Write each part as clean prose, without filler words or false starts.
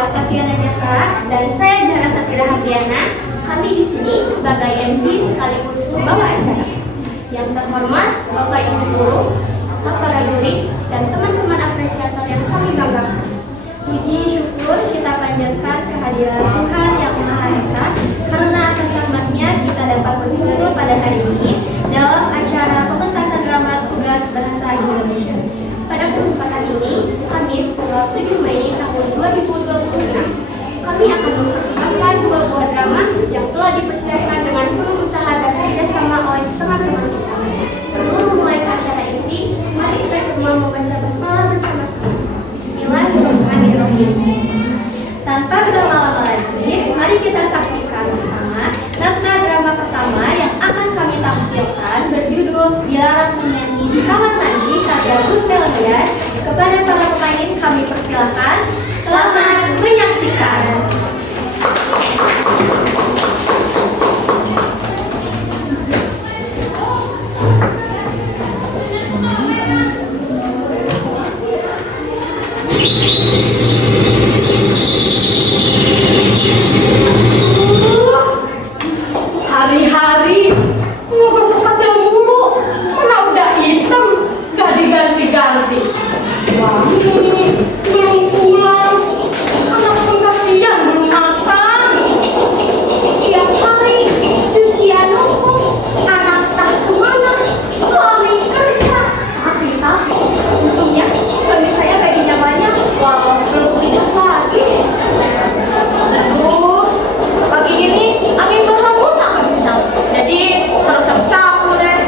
Octaviana Nyakra dan saya Jara Satira Hardiana. Kami di sini sebagai MC sekaligus pembawa acara. Yang terhormat Bapak Ibu Guru, para juri, dan teman-teman apresiator yang kami banggakan. Puji syukur kita panjatkan kehadiran Tuhan Yang Maha Esa karena atas rahmat-Nya kita dapat berkumpul pada hari ini dalam acara pementasan drama Tugas Bahasa Indonesia. Pada kesempatan ini, Kamis tanggal 7 Mei tahun 2026, kami akan mempersembahkan dua buah drama yang telah dipersiapkan dengan penuh usaha dan kerjasama oleh teman-teman kita. Sebelum memulai acara inti, mari kita semua membaca basmalah bersama-sama. Bismillahirrahmanirrahim. Tanpa berlama-lama lagi, mari kita saksikan bersama naskah drama pertama yang akan kami tampilkan berjudul Dilarang Menyanyi di Kamar Mandi karya Gus Melodian. Kepada para pemain kami persilakan. Selamat menyaksikan. Hari-hari ngegosok katil mulu, mana udah hitam, gak diganti-ganti. Suami belum pulang, anak pun kasihan belum makan. Tiap hari cucian numpuk, anak tak kemana, suami kerja. Tapi untungnya suami saya gajinya banyak, walau belum punya lagi. Aduh, pagi ini angin berhembus sangat kencang, jadi harus sapu-sapu deh.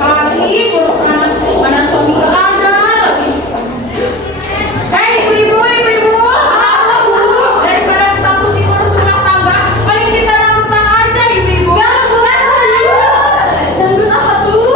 Hari-hari urusan mana suami gak ada lagi. Hei ibu-ibu, halo bu. Daripada sapu si ngurus rumah tangga, paling kita rambutan aja ibu-ibu. Bukan. Dangdut apa tuh?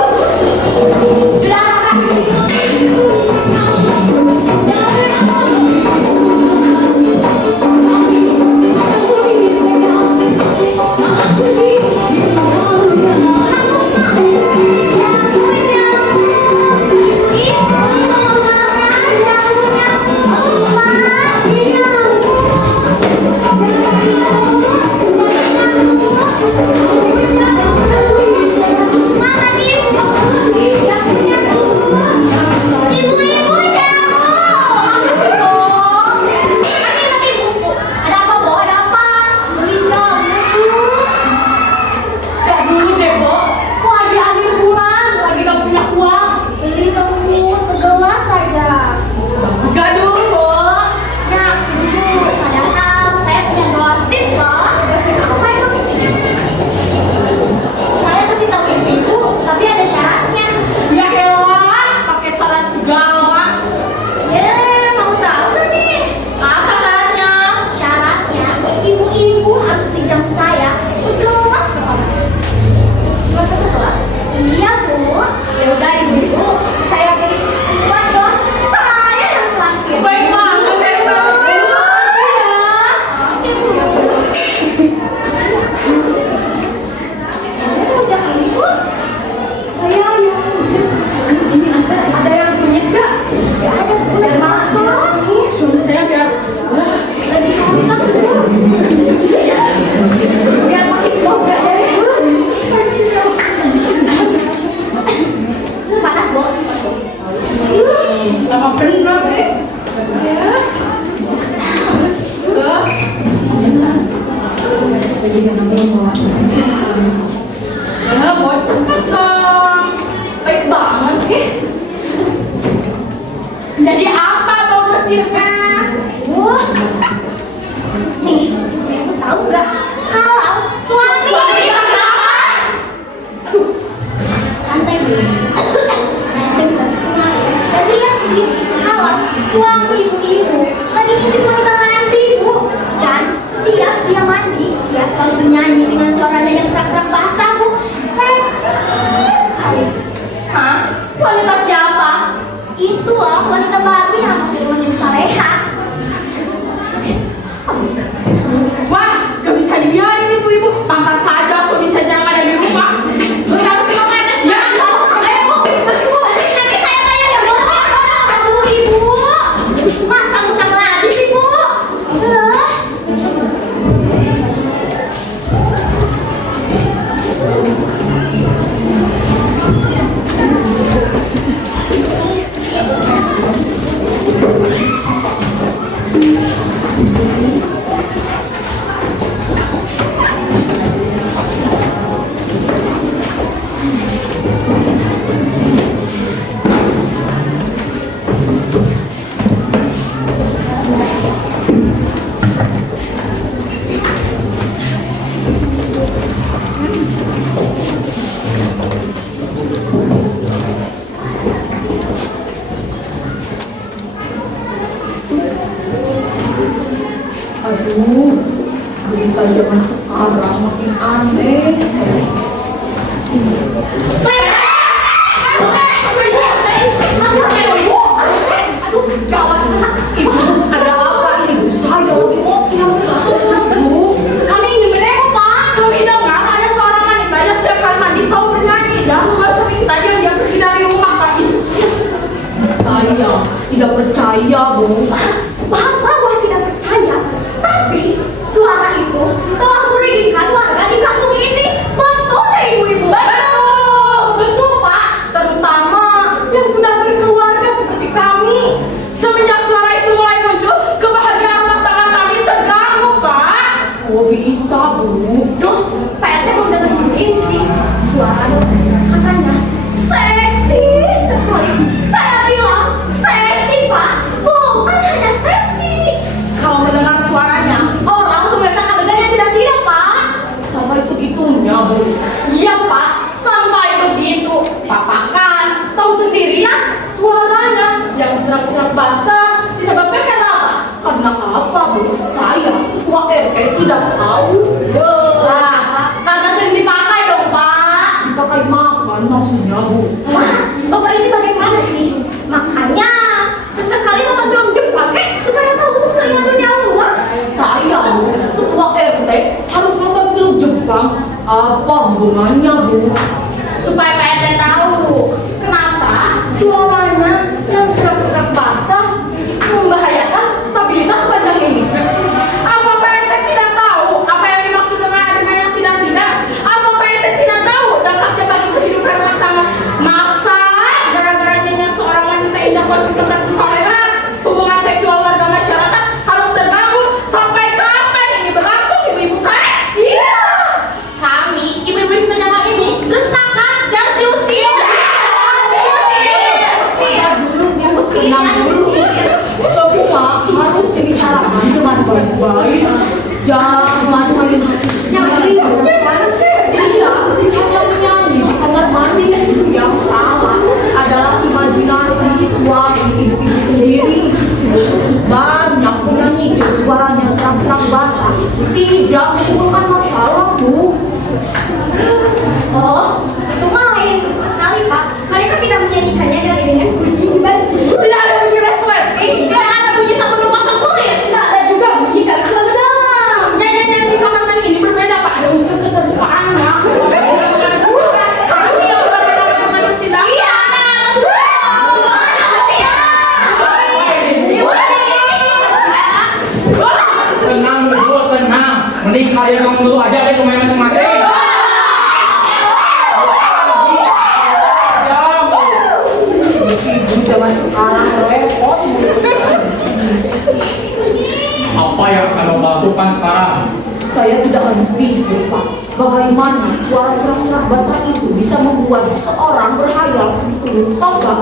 Jadi apa bagusnya? Wah, nih, ibu tahu nggak kalau suami santai dulu. Saya dengar kemarin dan lihat sendiri kalau suami ibu lagi ngintip wanita mandi ibu, dan setiap dia mandi dia selalu bernyanyi dengan suaranya yang serak-serak basah bu, seksi sekali. Hah? Wanita siapa? Itu loh wanita baru yang masih rumahnya Saleha. Berita zaman sekarang makin aneh. Ada apa ini? Saya kami ingin menengok, Pak. Kami dengar ada seorang wanita yang setiap kali mandi selalu bernyanyi dan sering tanya dia pergi dari rumah, Pak. Saya tidak percaya, Bu. Bapak boleh tidak percaya, tapi suara itu telah merugikan warga di kampung ini. Betul saya ibu-ibu. Betul, Pak. Terutama yang sudah berkeluarga seperti kami. Semenjak suara itu mulai muncul, kebahagiaan rumah tangga kami terganggu, Pak. Oh, bisa, Bu. Duh, Pak RT mau dengar sendiri sih. Suara katanya seksi sekali. Saya bilang seksi, Pak. Bukan hanya seksi. Kalau mendengar suaranya, orang langsung meletakkan adegan yang tidak, Pak. Sampai segitunya, Bu. Iya, Pak. Sampai begitu. Papa kan tahu sendiri ya, suaranya yang serak-serak basah disebabkan karena apa? Karena apa, Bu? Saya, ketua RT, tidak tahu. Karena sering dipakai dong, Pak. Dipakai makan maksudnya, Bu. Bapak ini bagaimana sih? Makanya sesekali Bapak bilang Jepang supaya tahu untuk selingan dunia luar. Saya, Bu, ketua RT, harus nonton film Jepang. Apa hubungannya, Bu? Supaya Pak RT tahu kenapa suaranya yang serak-serak basah membahayakan stabilitas badan ini. Apa Pak RT tidak tahu apa yang dimaksud dengan adegan yang tidak-tidak? Apa Pak RT tidak tahu dampaknya bagi kehidupan rumah tangga? Masa gara-gara nyanyi seorang wanita indah kostum dan pesona, hubungan seksual warga masyarakat harus terganggu? Sampai kapan ini berlangsung, ibu-ibu kan? Iya. Kami, ibu-ibu semenjak ini, terus sepakat dan diusir. Sabar dulu, Bu. Tenang dulu. Semua harus dibicarakan dengan baik-baik. Jangan main-main. Iya, hanya menyanyi di kamar mandi yang salah adalah imajinasi suami ibu-ibu sendiri. Banyak penyanyi suaranya serak-serak basah tidak menimbulkan masalah, Bu. Oh, itu main sekali, Pak. Mereka tidak menyanyikannya dengan bunyi baju. Tidak ada bunyi resleting, tidak ada bunyi satu pasang kulit, Tidak ada juga bunyi kami dalam. nyanyi-nyanyi di kamar mandi ini berbeda, Pak. Ada unsur keterbukaannya. Kami yang berbeda dengan tidak. Iya, Tenang dulu, tenang. Mending kalian ngomong dulu aja deh pemain masing-masing. Ibu zaman sekarang repot. Apa yang kalian lakukan sekarang? Saya tidak habis pikir, Pak. Bagaimana suara serak-serak basah itu bisa membuat seseorang berhayal seperti tahu nggak?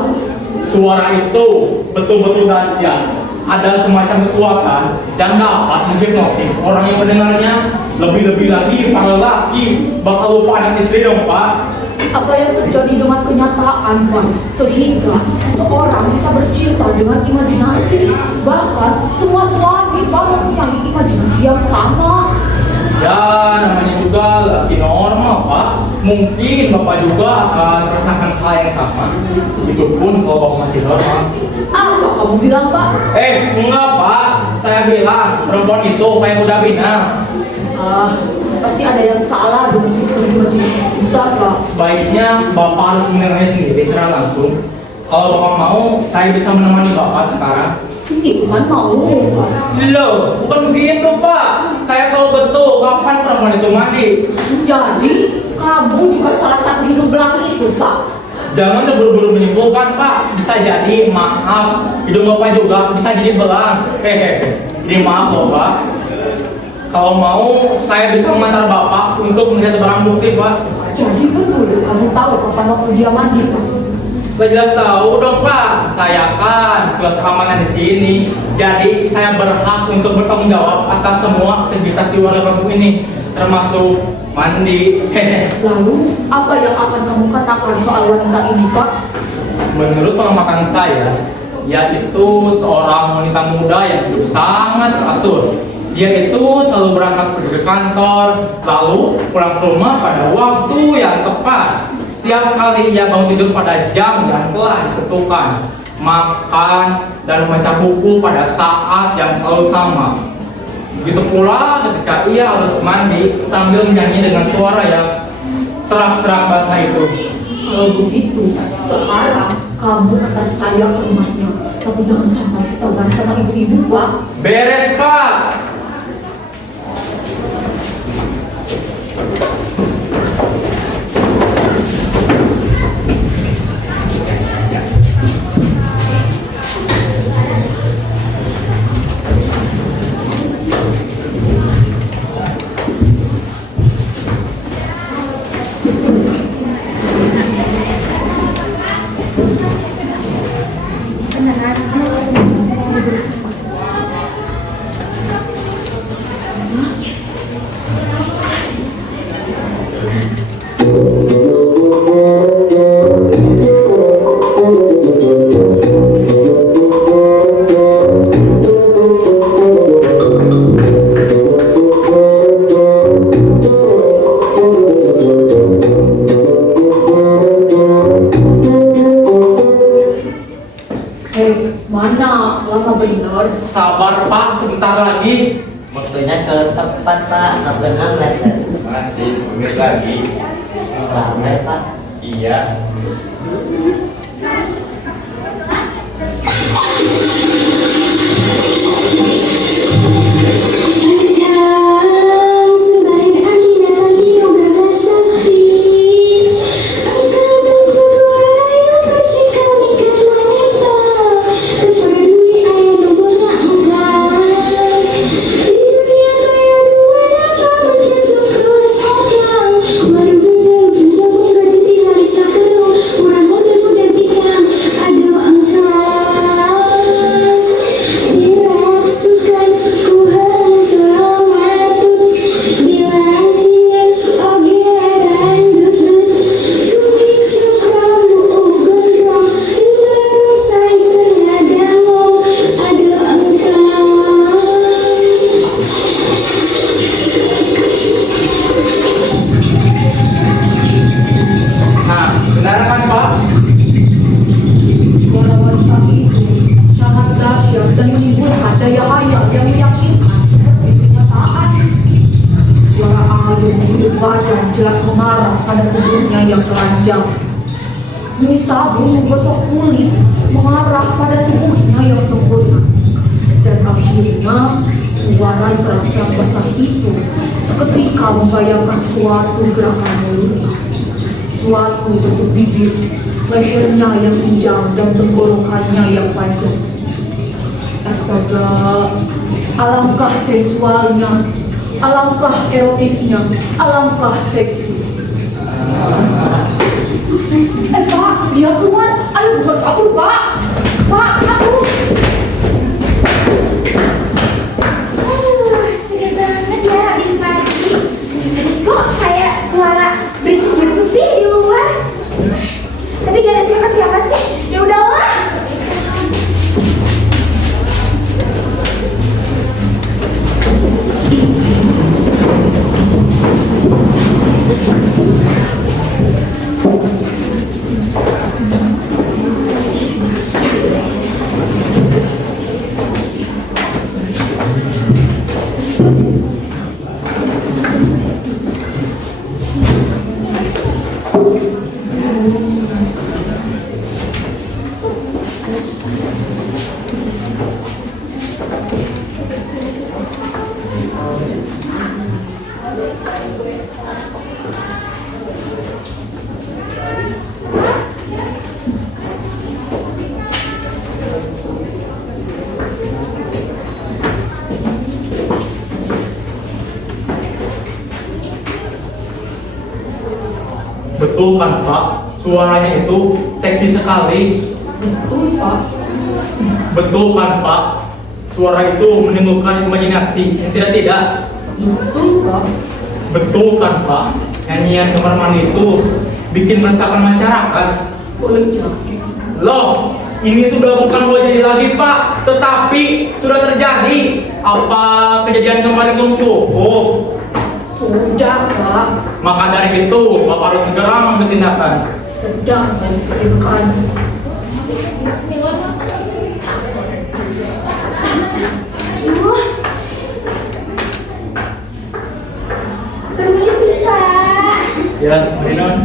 Suara itu betul-betul dahsyat. Ada semacam kekuatan dan dapat menghipnotis orang yang mendengarnya. Lebih-lebih lagi para lelaki bakal lupa anak istri dong, Pak. Apa yang terjadi dengan kenyataan, Pak? Sehingga seseorang bisa bercinta dengan imajinasi. Bahkan semua suami Pak mempunyai imajinasi yang sama. Ya, namanya juga laki normal, Pak. Mungkin Bapak juga akan merasakan hal yang sama. Itu pun kalau Bapak masih normal. Apa kamu bilang, Pak? Enggak, Pak. Saya bilang perempuan itu kayak kuda bina. Pasti ada yang salah dengan sistem imajinasi kita, Pak. Sebaiknya Bapak harus mendengarnya sendiri secara langsung. Kalau Bapak mau, saya bisa menemani Bapak sekarang. Iman mau, Pak. Loh, bukan begitu, Pak. Saya tahu betul kapan perempuan itu mandi. Jadi, kamu juga salah satu hidung belang itu, Pak. Jangan terburu-buru menyimpulkan, Pak. Bisa jadi, maaf, hidung Bapak juga bisa jadi belang. Hehehe. Jadi maaf loh, Pak. Kalau mau, saya bisa mengantar Bapak untuk melihat barang bukti, Pak. Jadi betul, kamu tahu kapan waktu dia mandi, Pak? Gak jelas tahu dong, Pak. Saya kan kelas keamanan di sini. Jadi saya berhak untuk bertanggung jawab atas semua aktivitas di warga kampung ini, termasuk mandi. Lalu, apa yang akan kamu katakan soal wanita ini, Pak? Menurut pengamatan saya, yaitu seorang wanita muda yang hidup sangat teratur. Dia itu selalu berangkat pergi ke kantor, lalu pulang ke rumah pada waktu yang tepat. Setiap kali ia bangun tidur pada jam yang telah ditentukan, makan dan membaca buku pada saat yang selalu sama. Begitu pula ketika ia harus mandi sambil menyanyi dengan suara yang serak-serak basah itu. Kalau begitu, sekarang kamu antar saya ke rumahnya. Tapi jangan sampai ketahuan sama ibu-ibu, Pak. Beres, Pak! Mana lama benar? Sabar, Pak, sebentar lagi. Waktunya selalu tepat, Pak. Nggak benar, Lester. Masih 10 menit lagi. Ramai, Pak. Iya. Jelas mengarah pada tubuhnya yang telanjang. Ini sabun menggosok kulit mengarah pada tubuhnya yang sempurna. Dan akhirnya suara serak-serak basah itu seketika membayangkan suatu gerakan mulut, suatu bentuk bibir, lehernya yang panjang dan tenggorokannya yang panjang. Astaga, alangkah sensualnya, alangkah erotisnya, alangkah seksi. Pak, dia keluar. Ayo buat kabur, Pak. Pak, kabur. Segar banget ya habis mandi. Tadi kok kayak suara berisik gitu sih di luar. Tapi gak ada siapa-siapa sih. Ya udahlah. Betul kan, Pak? Suaranya itu seksi sekali. Betul, Pak. Betul kan, Pak? Suara itu menimbulkan imajinasi yang tidak. Betul, Pak. Betul kan, Pak? Nyanyian kamar mandi itu bikin meresahkan masyarakat. Boleh jadi. Loh, ini sudah bukan boleh jadi lagi, Pak, tetapi sudah terjadi. apa kejadian kemarin belum cukup? Sudah, Pak. Maka dari itu, Bapak harus segera mengambil tindakan. Sedang saya pikirkan. Aduh. Permisi, Pak. Ya, mari non.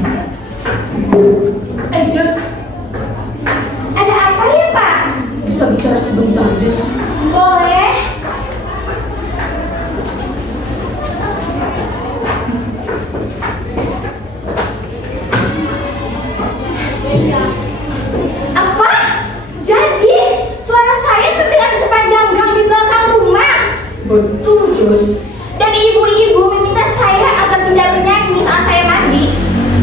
Jos, Ada apa ya, Pak? bisa bicara sebentar, Jos? Boleh. Apa? Jadi, suara saya terdengar di sepanjang gang di belakang rumah. Betul, Jos. Dan ibu-ibu meminta saya agar tidak bernyanyi saat saya mandi.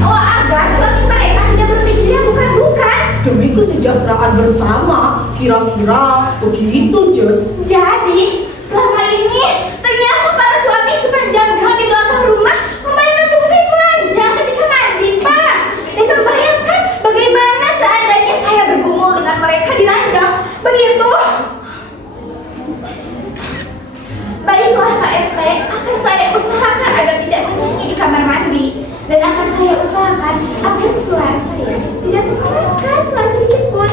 Oh, agar suami mereka tidak berpikir bukan-bukan. Demi kesejahteraan bersama, kira-kira begitu, Jos. Jadi, selama ini ternyata para suami sepanjang gang di belakang rumah membayangkan tubuh saya telanjang ketika mandi, Pak. Dan membayangkan bagaimana seandainya saya bergumul dengan mereka di ranjang. Begitu. Baiklah, Pak RT, akan saya usahakan agar tidak menyanyi di kamar mandi. Dan akan saya usahakan agar suara saya tidak mengeluarkan suara sedikit pun.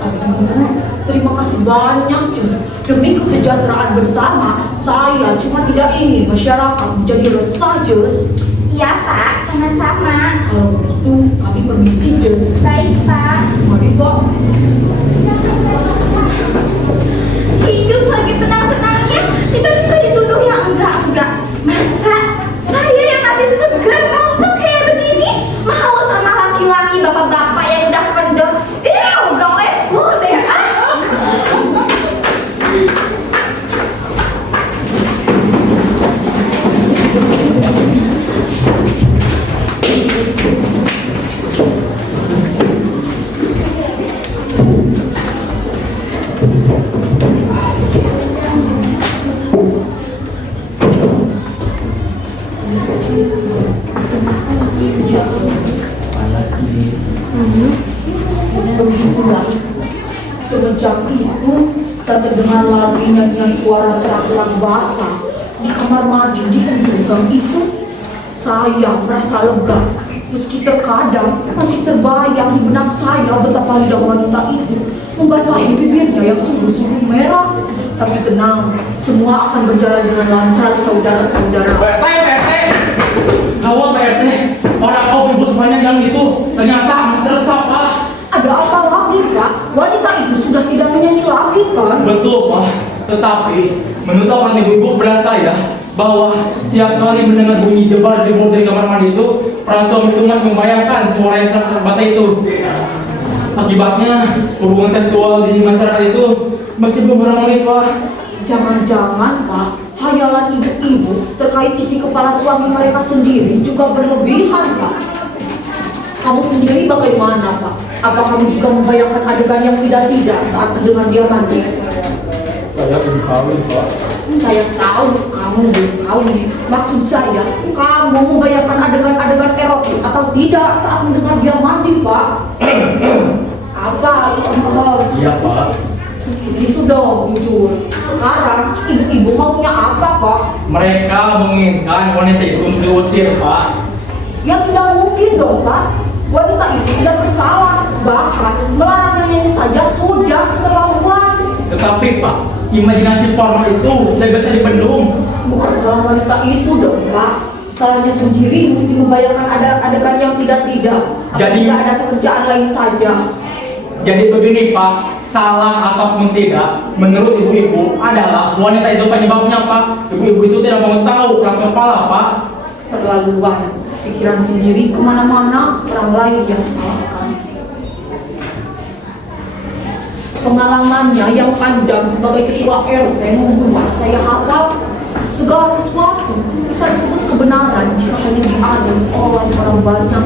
Aduh, terima kasih banyak, Jos. Demi kesejahteraan bersama, saya cuma tidak ingin masyarakat menjadi resah, Jos. Iya, Pak, sama-sama. Kalau begitu, kami permisi, Jos. Baik, Pak. Mari, Pak. Hidup lagi tenang-tenangnya, tiba-tiba dituduh yang enggak-enggak. Masa saya yang masih segar ngomong kayak begini mau sama laki-laki bapak-bapak yang udah kendor? Gak level deh, ah. Panas nih. Begitulah. Semenjak itu, tak terdengar lagi nyanyian suara serak-serak basah di kamar mandi di ujung gang itu. Saya merasa lega, meski terkadang masih terbayang di benak saya betapa lidah wanita itu membasahi bibirnya yang sungguh-sungguh merah. Tapi tenang, semua akan berjalan dengan lancar, saudara-saudara. Pak RT, gawat Pak RT. Orang kau ibu semuanya bilang gitu, ternyata masih resah Pak. Ada apa lagi, Pak? Wanita itu sudah tidak menyanyi lagi, kan? Betul Pak, tetapi menurut orang ibu-ibu berasa ya bahwa setiap kali mendengar bunyi jebar-jebor dari kamar mandi itu, para suami itu masih membayangkan suara yang serak-serak basah itu. Akibatnya hubungan seksual di masyarakat itu masih belum harmonis Pak. Jangan-jangan, Pak, hayalan ibu-ibu terkait isi kepala suami mereka sendiri juga berlebihan, Pak. Kamu sendiri bagaimana, Pak? Apa kamu juga membayangkan adegan yang tidak-tidak saat mendengar dia mandi? Saya belum tahu Pak. Saya tahu kamu belum tahu nih. Maksud saya, kamu membayangkan adegan-adegan erotis atau tidak saat mendengar dia mandi, Pak? Apa? Iya Pak. Gitu dong, jujur. Sekarang ibu-ibu maunya apa, Pak? Mereka menginginkan wanita itu untuk diusir Pak. Ya tidak mungkin dong, Pak. Wanita itu tidak bersalah. Bahkan melarangnya nyanyi saja sudah keterlaluan. Tetapi Pak, imajinasi porno itu tidak bisa dibendung. Bukan salah wanita itu dong, Pak. Salahnya sendiri mesti membayangkan ada adegan yang tidak-tidak. Apa Jadi- tidak ada pekerjaan lain saja. Jadi begini Pak, salah ataupun tidak, menurut ibu-ibu adalah wanita itu penyebabnya Pak. Ibu-ibu itu tidak mau tahu keras kepala Pak. Terlaluan. Pikiran sendiri kemana-mana, orang lain yang salahkan. Pengalamannya yang panjang sebagai ketua RT membuat saya hafal segala sesuatu bisa disebut kebenaran jika hanya diadil oleh orang banyak.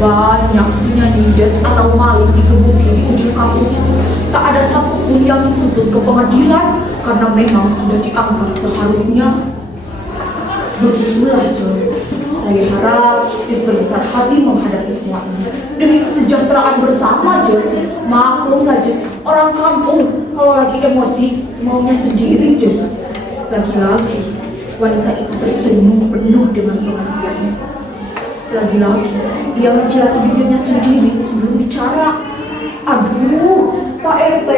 Banyak penyanyi jazz atau maling digebuki di ujung kampung itu. Tak ada satupun yang dituntut ke pengadilan karena memang sudah dianggap seharusnya. Begitulah, Jos. Saya harap Jus berbesar hati menghadapi semua ini demi kesejahteraan bersama, Jus. Maklumlah, Jus, orang kampung kalau lagi emosi semaunya sendiri, Jus. Lagi-lagi wanita itu tersenyum penuh dengan pengertian. Lagi-lagi ia menjilat bibirnya sendiri sebelum bicara. Aduh, Pak RT,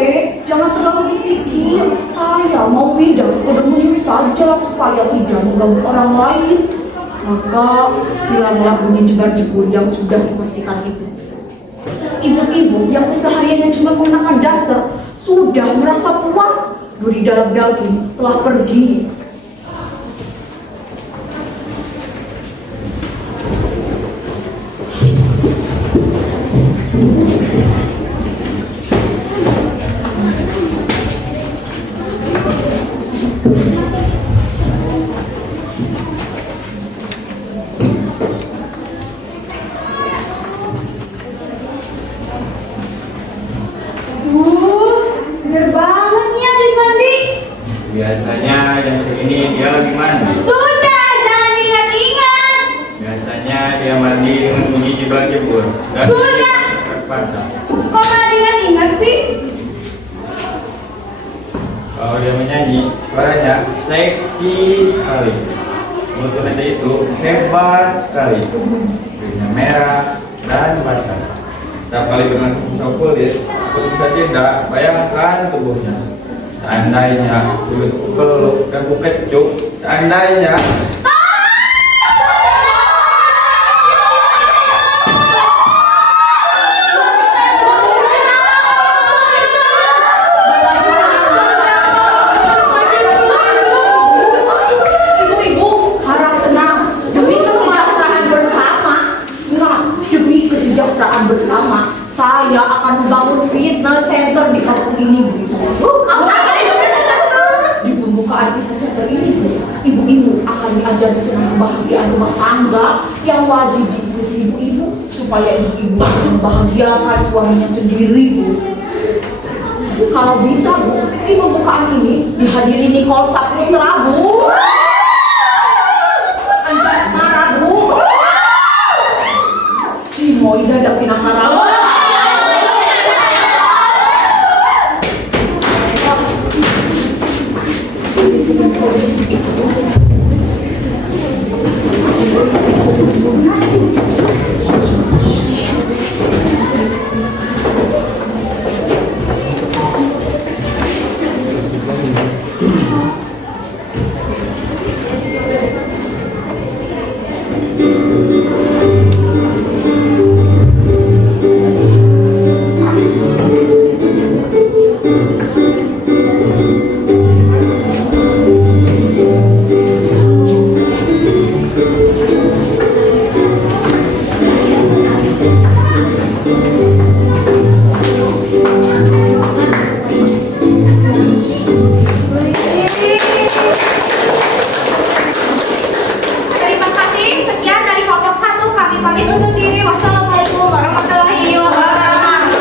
jangan terlalu dipikir. Saya mau pindah ke Demunim saja supaya tidak mengganggu orang lain. Maka hilanglah bunyi jebar-jebur yang sudah dipastikan itu. Ibu-ibu yang kesehariannya cuma mengenakan daster sudah merasa puas. Duri dalam daging telah pergi. Seger banget nih habis mandi. Biasanya jam segini dia lagi mandi. Sudah, jangan ingat-ingat. Biasanya dia mandi dengan bunyi jebak-jebur. Dan Sudah. terpaksa. Kok nggak ingat-ingat sih? Kalau dia menyanyi, suaranya seksi sekali. Menurut wanita itu hebat sekali. Kulitnya merah dan basah. Setiap kali dengan kulit, tentu saja tidak bayangkan tubuhnya. Seandainya kulit peluk dan kecup, seandainya Ibu-ibu harap tenang demi kesejahteraan bersama. Ingat, demi kesejahteraan bersama, saya akan membangun fitness center di kampung ini, Bu. Apa itu Di pembukaan fitness center ini, Bu, ibu-ibu akan diajari senang kebahagiaan rumah tangga yang wajib diikuti ibu-ibu supaya ibu-ibu bisa membahagiakan suaminya sendiri, Bu. Kalau bisa, Bu, di pembukaan ini dihadiri Nicole Saputra, Bu. Anjas Mara, Bu. Cimoy Dada Pinahara. Terima kasih. Sekian dari kelompok 1. Kami pamit undur diri. Wassalamualaikum warahmatullahi wabarakatuh.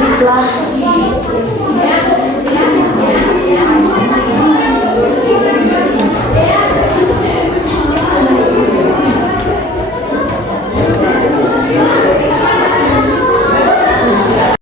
Di kelas